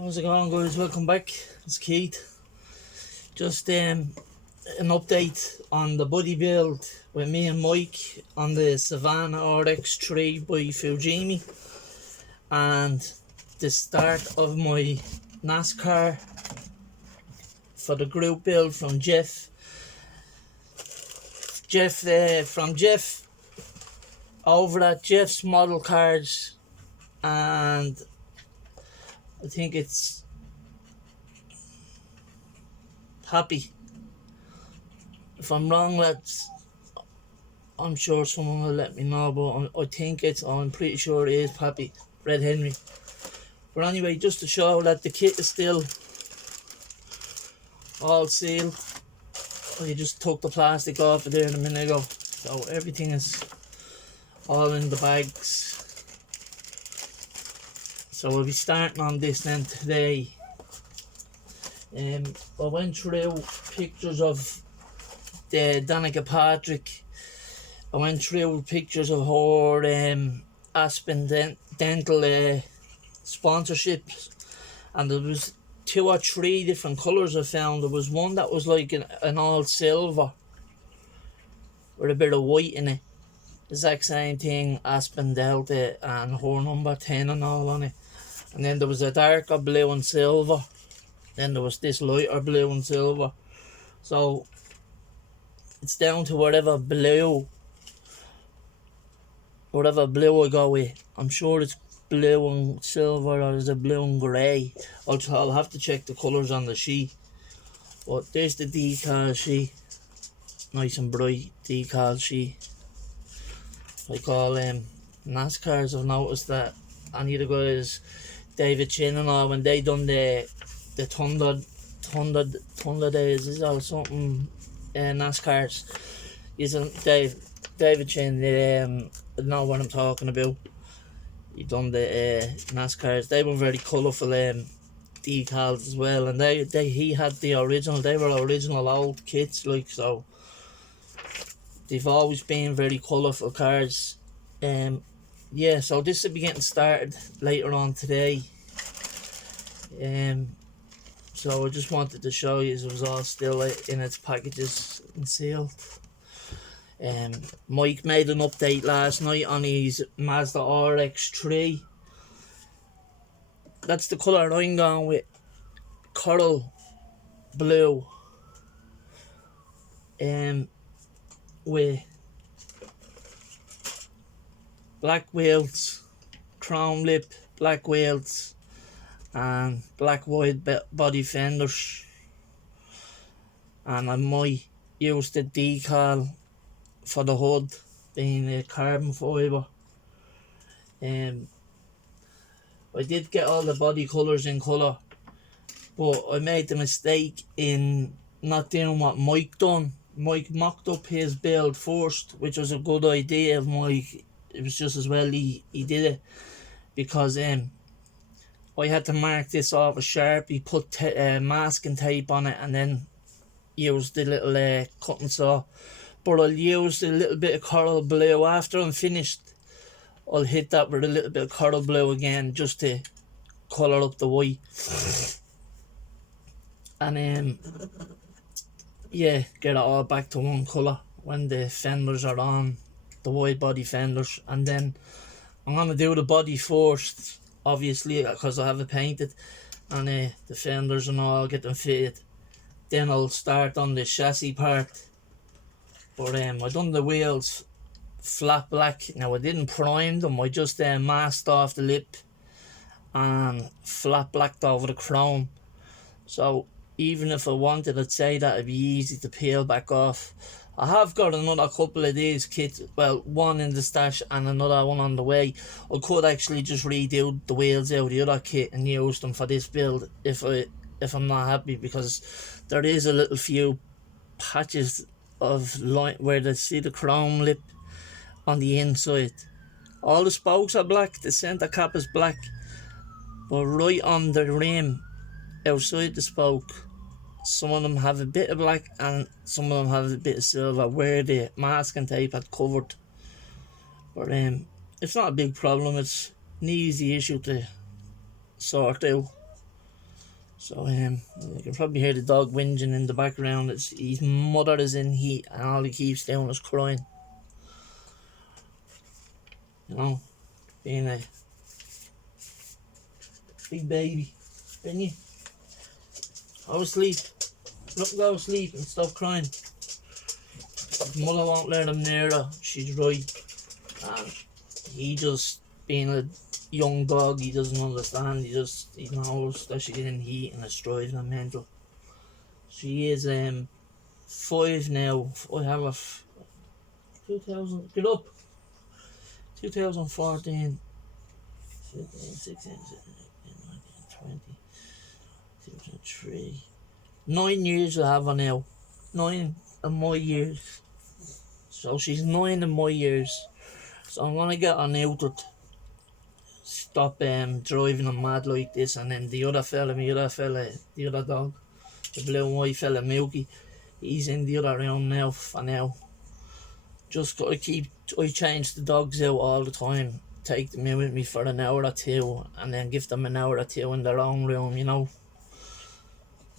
How's it going, guys? Welcome back. It's Keith. Just an update on the body build with me and Mike on the SAVANNA RX3 by Fujimi, and the start of my NASCAR for the group build from Jeff. From Jeff over at Jeff's Model Cars, and I think it's PAPPY. If I'm wrong, lads, I'm sure someone will let me know, but I'm pretty sure it is PAPPY, Red Henry. But anyway, just to show that the kit is still all sealed. I just took the plastic off of there a minute ago, so everything is all in the bags. So we'll be starting on this then today. I went through pictures of the Danica Patrick. I went through pictures of her Aspen Dental sponsorships, and there was 2 or 3 different colours I found. There was one that was like an all silver with a bit of white in it. Exact same thing, Aspen Delta, and her number 10 and all on it. And then there was a darker blue and silver. Then there was this lighter blue and silver. So it's down to whatever blue I go with. I'm sure it's blue and silver, or is it blue and grey? I'll have to check the colours on the sheet. But there's the decal sheet. Nice and bright decal sheet. Like all NASCARs, I've noticed that any of the guys, David Chin and all, when they done the Thunder days, is all something NASCARs. David Chin, know what I'm talking about. He done the NASCARs. They were very colourful decals as well, and he had the original. They were original old kits, like, so they've always been very colourful cars. Yeah, so this will be getting started later on today. So I just wanted to show you it was all still in its packages and sealed. Mike made an update last night on his Mazda RX3. That's the colour I'm going with, coral blue. With black wheels, chrome lip, black wheels, and black wide body fenders. And I might use the decal for the hood being a carbon fibre. I did get all the body colours in colour, but I made the mistake in not doing what Mike done. Mike mocked up his build first, which was a good idea of Mike. It was just as well he did it, because I had to mark this off a Sharpie, put masking tape on it, and then use the little cutting saw. But I'll use a little bit of coral blue after I'm finished. I'll hit that with a little bit of coral blue again, just to colour up the white. And yeah, get it all back to one colour when the fenders are on, the wide body fenders. And then I'm gonna do the body first, obviously, because I have it painted, and the fenders and all, get them fitted. Then I'll start on the chassis part. But I done the wheels flat black. Now I didn't prime them, I just masked off the lip and flat blacked over the chrome. So even if I wanted, I'd say that it'd be easy to peel back off. I have got another couple of these kits, well, one in the stash and another one on the way. I could actually just redo the wheels out of the other kit and use them for this build if I'm not happy, because there is a little few patches of light where they see the chrome lip on the inside. All the spokes are black, the centre cap is black, but right on the rim outside the spoke, some of them have a bit of black and some of them have a bit of silver where the masking tape had covered. But it's not a big problem, it's an easy issue to sort out. So you can probably hear the dog whinging in the background. His mother is in heat, and all he keeps doing is crying. You know, being a big baby. Didn't you? Go to sleep. Look, go to sleep and stop crying. His mother won't let him near her. She's right. And he just, being a young dog, he doesn't understand. He knows that she's in heat and it's driving him mental. She is 5 now. I have a 2000. Get up. 2014. 15, 16, 17, 19, 20, 2003. 9 years I have her now. 9 of my years. So she's 9 of my years. So I'm gonna get her neutered. Stop driving him mad like this. And then the other fella, the other dog, the blue and white fella, Milky, he's in the other room now for now. Just gotta I change the dogs out all the time. Take them in with me for an hour or two, and then give them an hour or two in their own room, you know,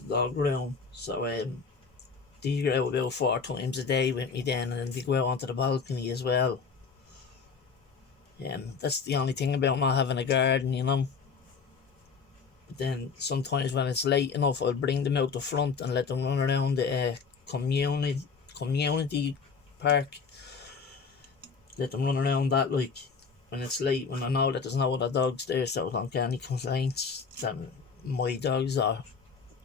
dog room. So they go out about 4 times a day with me then, and then they go out onto the balcony as well. That's the only thing about not having a garden, you know. But then sometimes when it's late enough, I'll bring them out the front and let them run around the community park. Let them run around that, like, when it's late, when I know that there's no other dogs there, so I don't get any complaints that my dogs are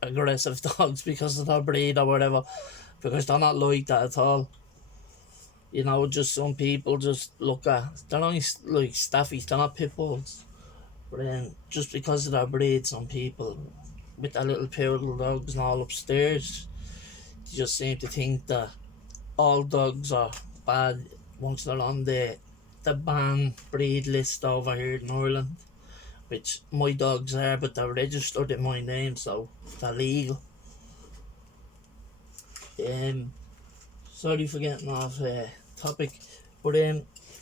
aggressive dogs because of their breed or whatever, because they're not like that at all. You know, just some people just look at, they're only like staffies, they're not pit bulls. But then, just because of their breed, some people with their little poodle dogs and all upstairs, they just seem to think that all dogs are bad once they're on the ban breed list over here in Ireland, which my dogs are, but they're registered in my name, so they're legal. Sorry for getting off topic, but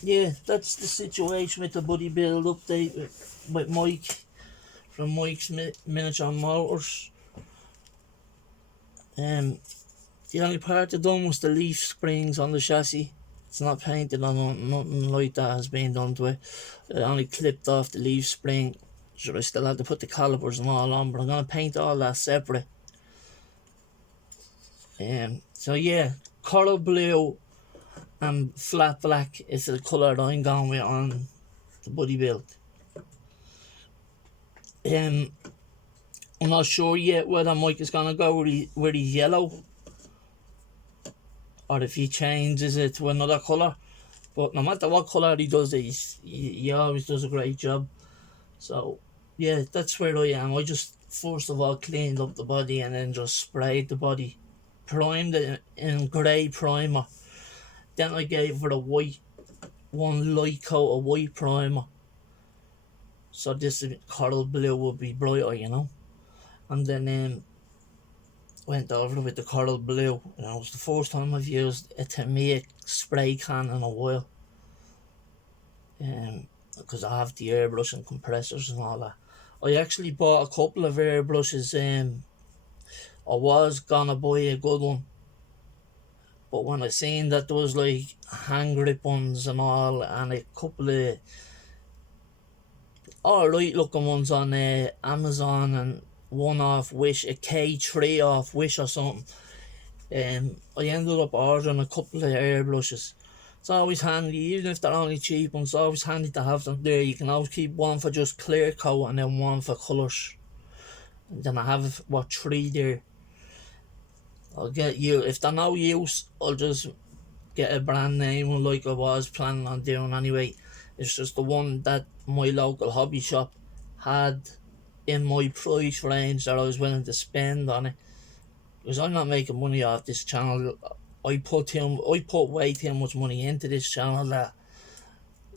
yeah, that's the situation with the Buddy build update with Mike from Mike's Miniature Motors. The only part I done was the leaf springs on the chassis. It's not painted on, nothing like that has been done to it. I only clipped off the leaf spring. Sure, I still had to put the calipers and all on, but I'm gonna paint all that separate. So yeah, coral blue and flat black is the colour that I'm going with on the Buddy build. I'm not sure yet whether Mike is gonna go with his yellow, or if he changes it to another colour. But no matter what colour he does, he always does a great job. So yeah, that's where I am. I just first of all cleaned up the body and then just sprayed the body, primed it in grey primer. Then I gave it a white, one light coat of white primer, so this coral blue would be brighter, you know. And then went over with the coral blue. It was the first time I've used a Tamiya spray can in a while, because I have the airbrush and compressors and all that. I actually bought a couple of airbrushes. I was gonna buy a good one, but when I seen that there was like hand grip ones and all, and a couple of alright looking ones on Amazon, and one off Wish, a K3 off Wish or something, I ended up ordering a couple of airbrushes. It's always handy, even if they're only cheap ones, it's always handy to have them there. You can always keep one for just clear coat and then one for colours. And then I have, 3 there. I'll get you, if they're no use, I'll just get a brand name one like I was planning on doing anyway. It's just the one that my local hobby shop had in my price range that I was willing to spend on it. Because I'm not making money off this channel. I put way too much money into this channel that,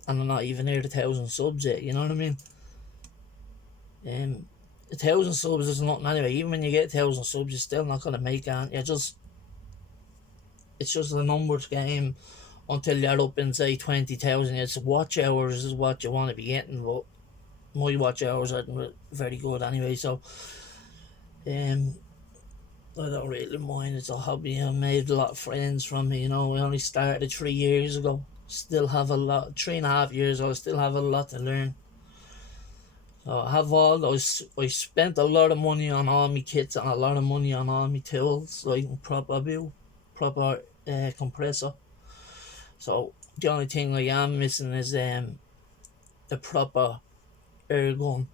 and I'm not even near the 1,000 subs yet, you know what I mean? 1,000 subs is nothing anyway. Even when you get 1,000 subs, you're still not gonna make it. It's just a numbers game until you're up in say 20,000. It's watch hours is what you want to be getting, but my watch hours aren't very good anyway. So I don't really mind. It's a hobby. I made a lot of friends from it. You know, I only started 3 years ago. Still have a lot. 3.5 years. I still have a lot to learn. So I have all those. I spent a lot of money on all my kits and a lot of money on all my tools, like proper build, proper compressor. So the only thing I am missing is a proper air gun.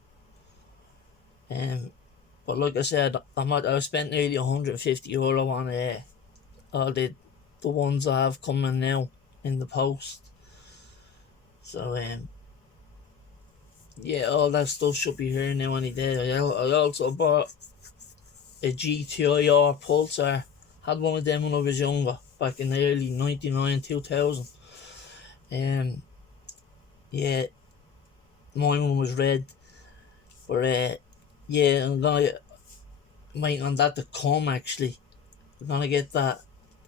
But like I said, I spent nearly €150 on all the ones I have coming now in the post. So yeah, all that stuff should be here now any day. I also bought a GTIR Pulsar. Had one of them when I was younger, back in the early 99, 2000. Yeah, my one was red. But yeah, I'm waiting on that to come actually. I'm gonna get that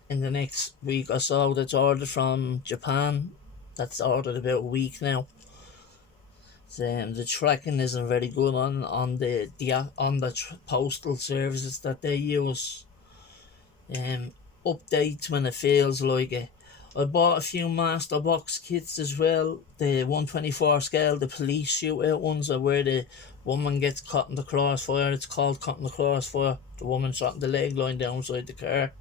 in the next week or so. That's ordered from Japan. That's ordered about a week now. The tracking isn't very good on the postal services that they use. Updates when it feels like it. I bought a few master box kits as well. The 124 scale, the police shootout ones, are where the woman gets caught in the crossfire. It's called caught in the crossfire. The woman shot in the leg lying down inside the car.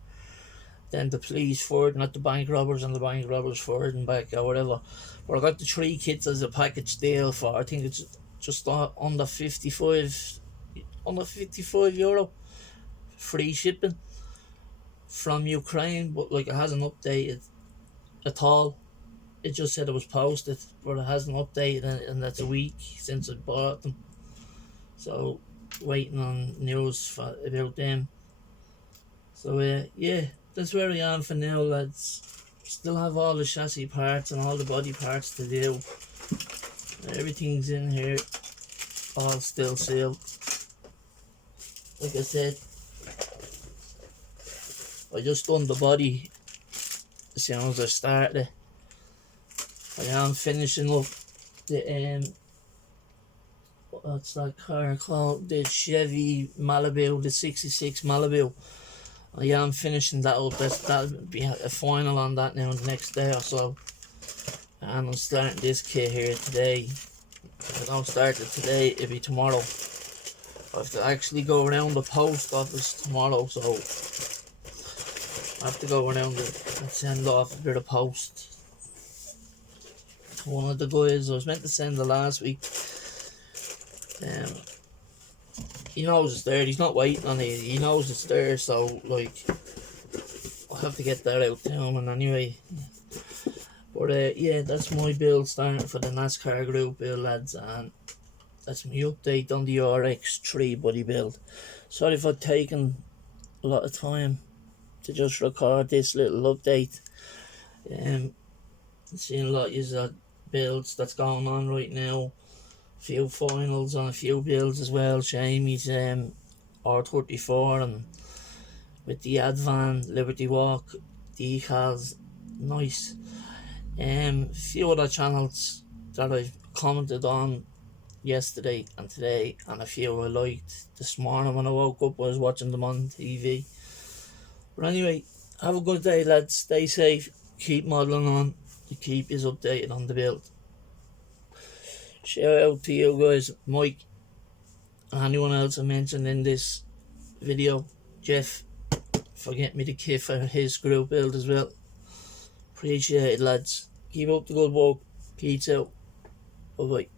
Then the police forward, not the bank robbers, and the bank robbers forward and back or whatever. But I got the 3 kits as a package deal for, I think it's just under 55 euro, free shipping from Ukraine. But like, it hasn't updated at all. It just said it was posted, but it hasn't updated, and that's a week since I bought them. So waiting on news about them. So yeah, that's where I am for now, lads. Still have all the chassis parts and all the body parts to do. Everything's in here, all still sealed. Like I said, I just done the body as soon as I started. I am finishing up the what's that car called? The Chevy Malibu, the 66 Malibu. I am finishing that up. That'll be a final on that now the next day or so. And I'm starting this kit here today. If I don't start it today, it'll be tomorrow. I have to actually go around the post office tomorrow, so I have to go around and send off a bit of post to one of the guys. I was meant to send it last week. He knows it's there. He's not waiting on it. He knows it's there, so like, I'll have to get that out to him. And anyway, but yeah, that's my build starting for the NASCAR group build, lads, and that's my update on the RX3.BODY build. Sorry if I've taken a lot of time to just record this little update. Seeing a lot of builds that's going on right now. Few finals on a few builds as well. Shamey's R34, and with the Advan Liberty Walk decals, nice. Few other channels that I've commented on yesterday and today, and a few I liked this morning when I woke up. I was watching them on TV. But anyway, have a good day, lads. Stay safe. Keep modelling on to keep us updated on the build. Shout out to you guys, Mike, and anyone else I mentioned in this video. Jeff, for getting me the kit for his group build as well. Appreciate it, lads. Keep up the good work. Peace out. Bye bye.